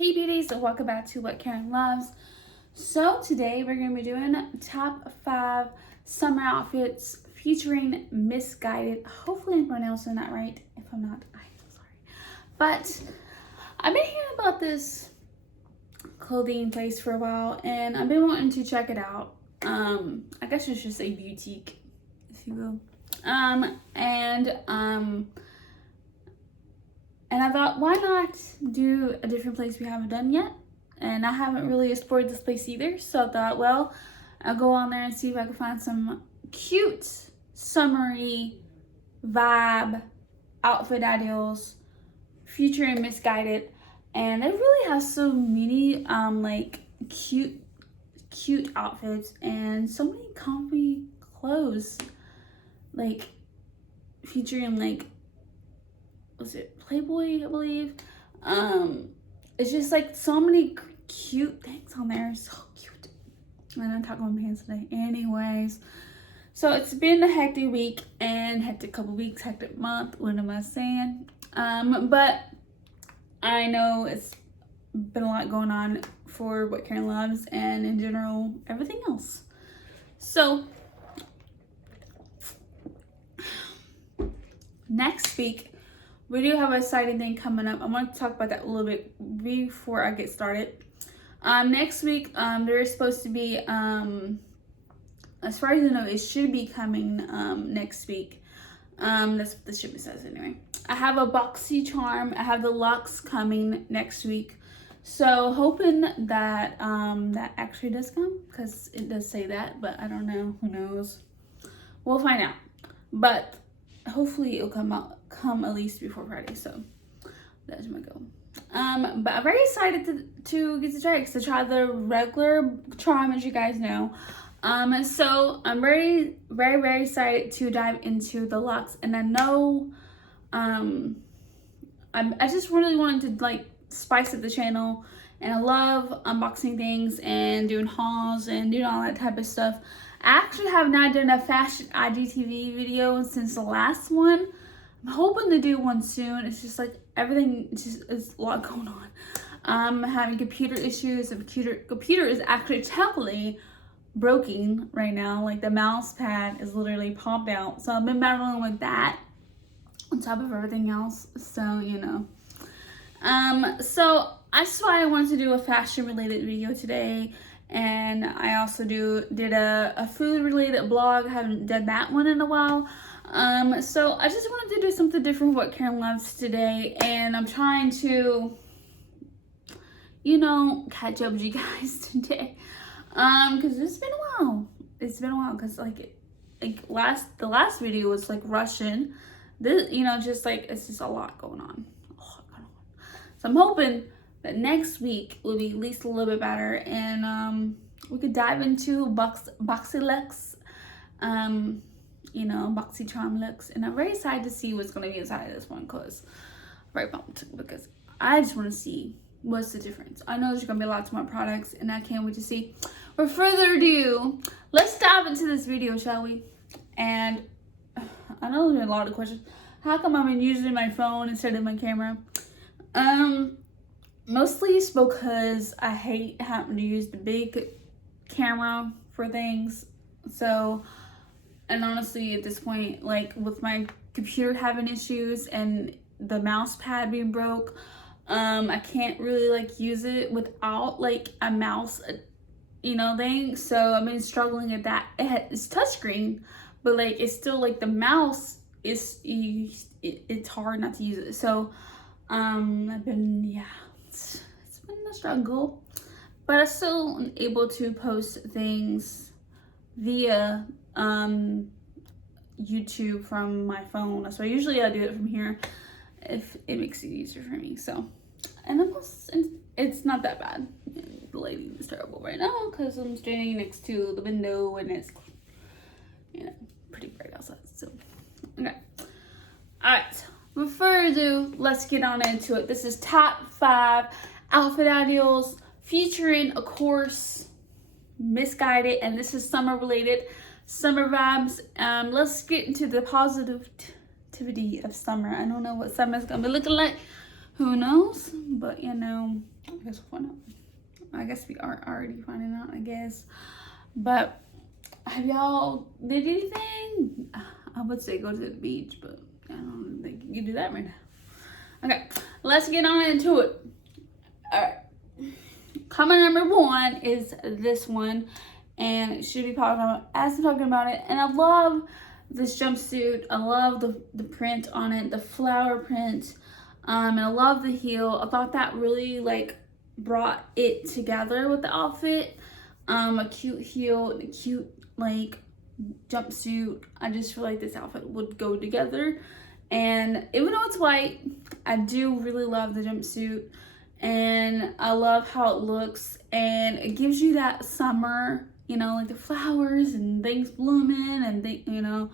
Hey beauties, and welcome back to What Karen Loves. So today we're going to be doing top 5 summer outfits featuring Missguided. Hopefully I'm pronouncing that right. If I'm not, I'm so sorry. But I've been hearing about this clothing place for a while and I've been wanting to check it out. I guess it's just a boutique, if you will. And I thought, why not do a different place we haven't done yet? And I haven't really explored this place either. So I thought, well, I'll go on there and see if I can find some cute, summery vibe outfit ideals featuring Missguided. And they really have so many like cute outfits and so many comfy clothes. Like featuring like, was it Playboy, I believe? It's just like so many cute things on there. So cute. And I'm talking about my hands today. Anyways, so it's been a hectic week and hectic couple weeks, hectic month. What am I saying? But I know it's been a lot going on for What Karen Loves and in general everything else. So next week we do have an exciting thing coming up. I'm going to talk about that a little bit before I get started. Next week, there is supposed to be, as far as I know, it should be coming next week. That's what the shipment says anyway. I have a boxy charm. I have the Luxe coming next week. So hoping that that actually does come, because it does say that, but I don't know. Who knows? We'll find out. But hopefully it'll come at least before Friday, so that's my goal. But I'm very excited to get to try the regular charm, as you guys know. So I'm very excited to dive into the Luxe, and I know I just really wanted to like spice up the channel, and I love unboxing things and doing hauls and doing all that type of stuff. I actually have not done a fashion IGTV video since the last one. I'm hoping to do one soon. It's just like everything is a lot going on. I'm having computer issues. The computer is actually technically broken right now. Like the mouse pad is literally popped out. So I've been battling with that on top of everything else. So, you know. So that's why I wanted to do a fashion related video today. And I also did a food related blog. I haven't done that one in a while. So I just wanted to do something different with What Karen Loves today, and I'm trying to, you know, catch up with you guys today. Cause it's been a while. It's been a while, cause the last video was like Russian. This, you know, just like it's just a lot going on. So I'm hoping that next week will be at least a little bit better, and we could dive into boxy looks, you know, boxy charm looks, and I'm very excited to see what's going to be inside of this one, because I'm very pumped, because I just want to see what's the difference. I know there's going to be lots more products, and I can't wait to see. Without further ado, let's dive into this video, shall we? And I know there's a lot of questions. How come I'm using my phone instead of my camera? Mostly it's because I hate having to use the big camera for things. So, and honestly at this point, like with my computer having issues and the mouse pad being broke, I can't really like use it without like a mouse, you know, thing. So I've been struggling at that. It's touchscreen, but like it's still like the mouse is, it's hard not to use it. So I've been, yeah, it's been a struggle, but I still am able to post things via YouTube from my phone. So usually I do it from here if it makes it easier for me. So, and it's not that bad. The lighting is terrible right now because I'm standing next to the window and it's, you know, pretty bright outside. So, okay. All right. Without further ado, let's get on into it. This is top 5 outfit ideals featuring, of course, Missguided, and this is summer related, summer vibes. Let's get into the positivity of summer. I don't know what summer is gonna be looking like. Who knows? But you know, I guess we'll find out. I guess we are already finding out, I guess. But have y'all did anything? I would say go to the beach, but I don't think you can do that right now. Okay, let's get on into it. All right. Comment number 1 is this one, and it should be popping up as I'm talking about it. And I love this jumpsuit. I love the print on it, the flower print. And I love the heel. I thought that really like brought it together with the outfit. A cute heel and a cute like jumpsuit. I just feel like this outfit would go together. And even though it's white, I do really love the jumpsuit. And I love how it looks. And it gives you that summer, you know, like the flowers and things blooming and you know,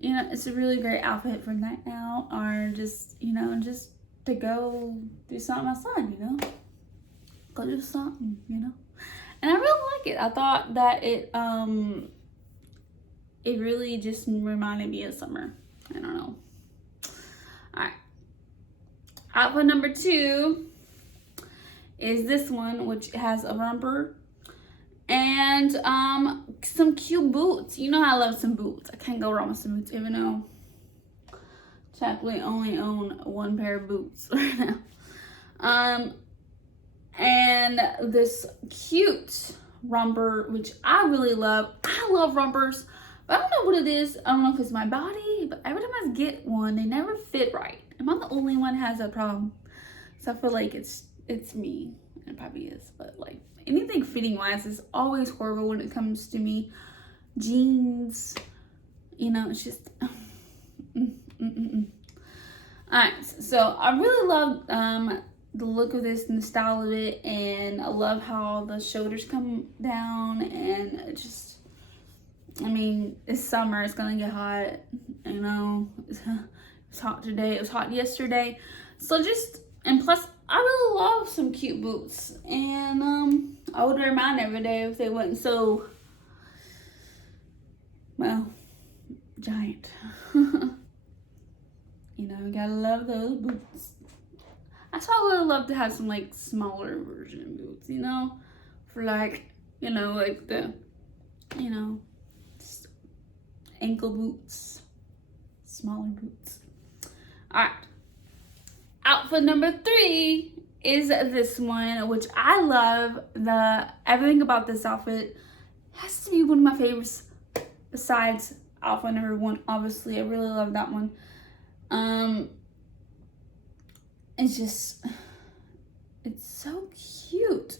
it's a really great outfit for night out or just, you know, just to go do something outside, you know, go do something, you know. And I really like it. I thought that it really just reminded me of summer. I don't know. All right. Outfit number 2 is this one, which has a romper and some cute boots. You know I love some boots. I can't go wrong with some boots, even though technically only own 1 pair of boots right now. And this cute romper, which I really love. I love rompers, but I don't know what it is. I don't know if it's my body, but every time I get one, they never fit right. Am I the only one who has that problem? So I feel like it's me. It probably is, but like anything fitting wise is always horrible when it comes to me. Jeans, you know, it's just Alright, so I really love the look of this and the style of it, and I love how the shoulders come down, and it just, I mean, it's summer, it's gonna get hot, you know, it's hot today, it was hot yesterday, so just, and plus, I really love some cute boots, and I would wear mine every day if they wasn't so, well, giant. You know, you gotta love those boots. That's why I would love to have some like smaller version boots, you know, for like, you know, like the, you know, just ankle boots, smaller boots. All right. Outfit number 3 is this one, which I love. Everything about this outfit has to be one of my favorites besides outfit number 1. Obviously, I really love that one. It's just, it's so cute.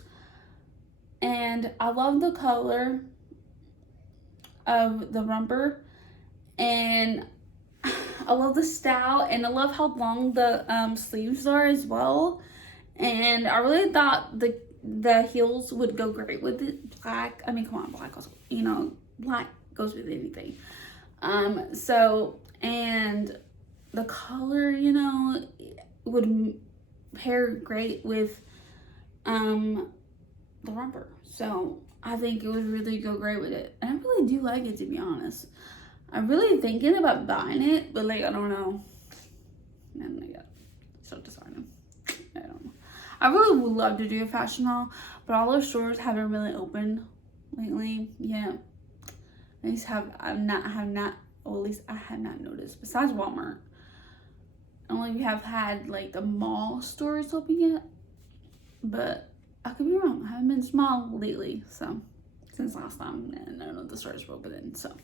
And I love the color of the romper. And I love the style, and I love how long the sleeves are as well. And I really thought the heels would go great with it. Black, I mean, come on, black also, you know, black goes with anything. So, and the color, you know, would pair great with the romper. So I think it would really go great with it. And I really do like it, to be honest. I'm really thinking about buying it, but like, I don't know. And I got so decided. I don't know. I really would love to do a fashion haul, but all those stores haven't really opened lately. Yeah. At least I have not noticed. Besides Walmart, I only have had like the mall stores open yet. But I could be wrong. I haven't been to mall lately, so since last time, and I don't know if the stores were open then. So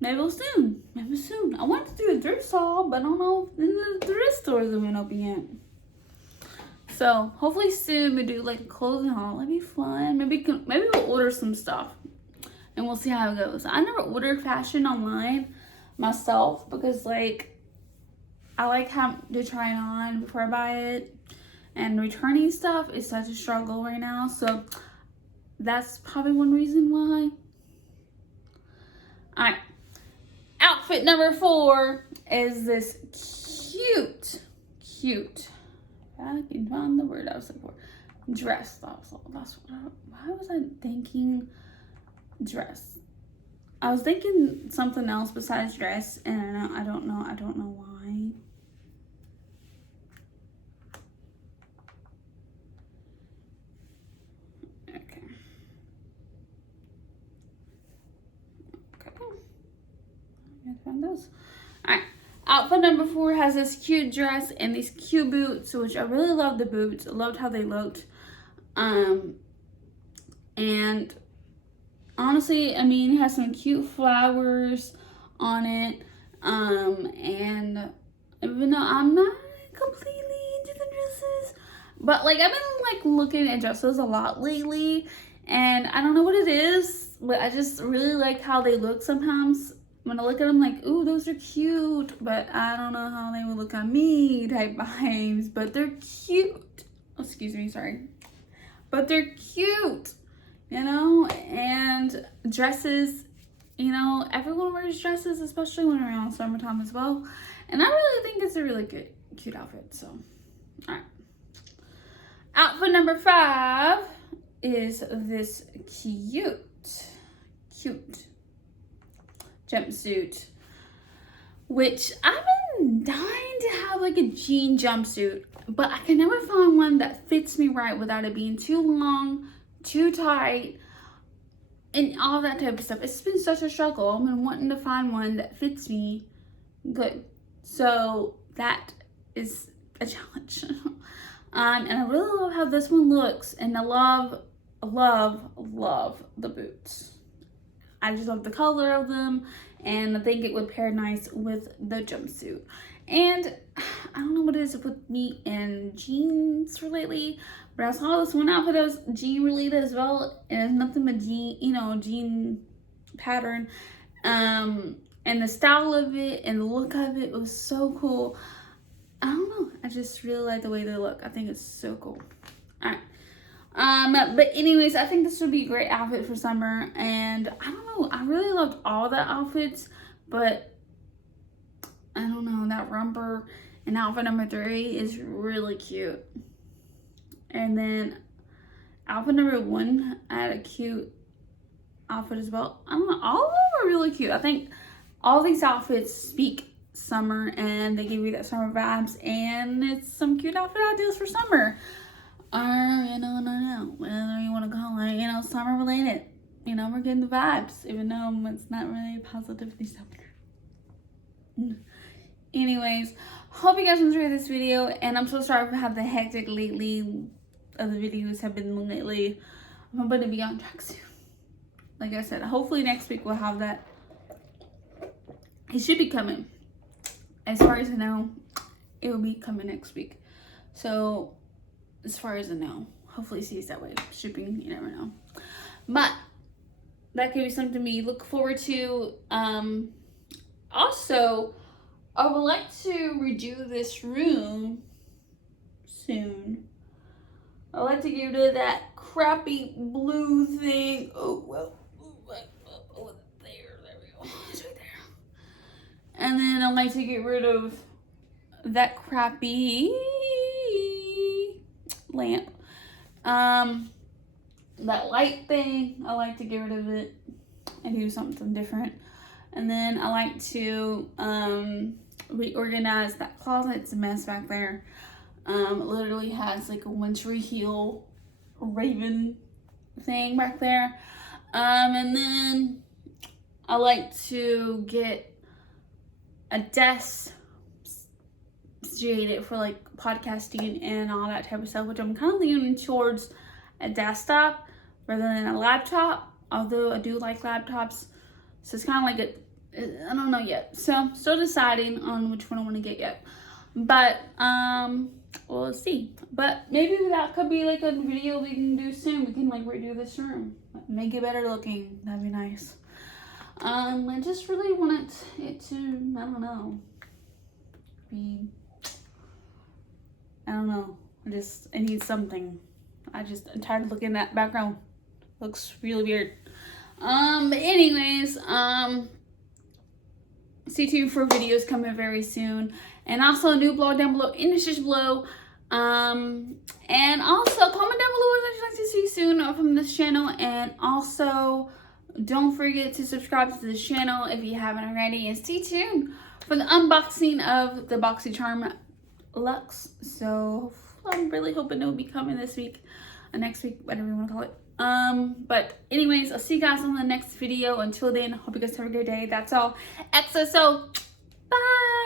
maybe soon. Maybe soon. I wanted to do a thrift haul, but I don't know if the thrift stores haven't open yet. So hopefully soon we do like a clothing haul. That'd be fun. Maybe we'll order some stuff, and we'll see how it goes. I never ordered fashion online myself because like I like having to try it on before I buy it, and returning stuff is such a struggle right now. So that's probably one reason why. All right. Outfit number 4 is this cute. I can find the word I was looking for. Dress. Why was I thinking dress? I was thinking something else besides dress, and I don't know why. found those. Alright. Outfit number 4 has this cute dress and these cute boots, which I really love the boots. I loved how they looked. And honestly, I mean, it has some cute flowers on it. And even though I'm not completely into the dresses, but like I've been like looking at dresses a lot lately, and I don't know what it is, but I just really like how they look sometimes. When I look at them, like, ooh, those are cute, but I don't know how they would look on me type vibes, but they're cute. Oh, excuse me, sorry. But they're cute, you know, and dresses, you know, everyone wears dresses, especially when we're around summertime as well. And I really think it's a really good, cute outfit, so, all right. Outfit number 5 is this cute jumpsuit, which I've been dying to have like a jean jumpsuit, but I can never find one that fits me right without it being too long, too tight, and all that type of stuff. It's been such a struggle. I've been wanting to find one that fits me good. So that is a challenge. And I really love how this one looks, and I love the boots. I just love the color of them, and I think it would pair nice with the jumpsuit. And I don't know what it is with me and jeans for lately, but I saw this one outfit that was jean related as well, and it's nothing but jean, you know, jean pattern. And the style of it and the look of it was so cool. I don't know, I just really like the way they look. I think it's so cool. All right. But anyways, I think this would be a great outfit for summer, and I don't know, I really loved all the outfits, but I don't know, that romper in outfit number 3 is really cute. And then outfit number 1, I had a cute outfit as well. I don't know, all of them are really cute. I think all these outfits speak summer, and they give you that summer vibes, and it's some cute outfit ideas for summer. Or, you know, whether you want to call it, you know, summer related. You know, we're getting the vibes, even though it's not really positively summer. Anyways, hope you guys enjoyed this video, and I'm so sorry for how the hectic lately of the videos have been lately. I'm going to be on track soon. Like I said, hopefully next week we'll have that. It should be coming. As far as I know, it will be coming next week. So, as far as I know, hopefully it stays that way. Shipping, you never know. But that could be something we look forward to. Also, I would like to redo this room soon. I like to get rid of that crappy blue thing. Oh, well, there we go. It's right there. And then I like to get rid of that crappy lamp. That light thing, I like to get rid of it and do something different. And then I like to reorganize that closet. It's a mess back there. It literally has like a wintry heel raven thing back there. And then I like to get a desk situated for like podcasting and all that type of stuff, which I'm kind of leaning towards a desktop rather than a laptop, although I do like laptops. So it's kind of like I don't know yet. So still deciding on which one I want to get yet. But we'll see. But maybe that could be like a video we can do soon. We can like redo this room, make it better looking. That'd be nice. I just really want it to, I don't know, I don't know. I need something. I'm tired of looking at that background. Looks really weird. But anyways, stay tuned for videos coming very soon. And also a new blog down below in the description below. And also comment down below what you'd like to see soon from this channel. And also, don't forget to subscribe to this channel if you haven't already. And stay tuned for the unboxing of the BoxyCharm Luxe. So I'm really hoping it will be coming this week, next week, whatever you want to call it. But anyways, I'll see you guys on the next video. Until then, hope you guys have a great day. That's all. XOXO. Bye.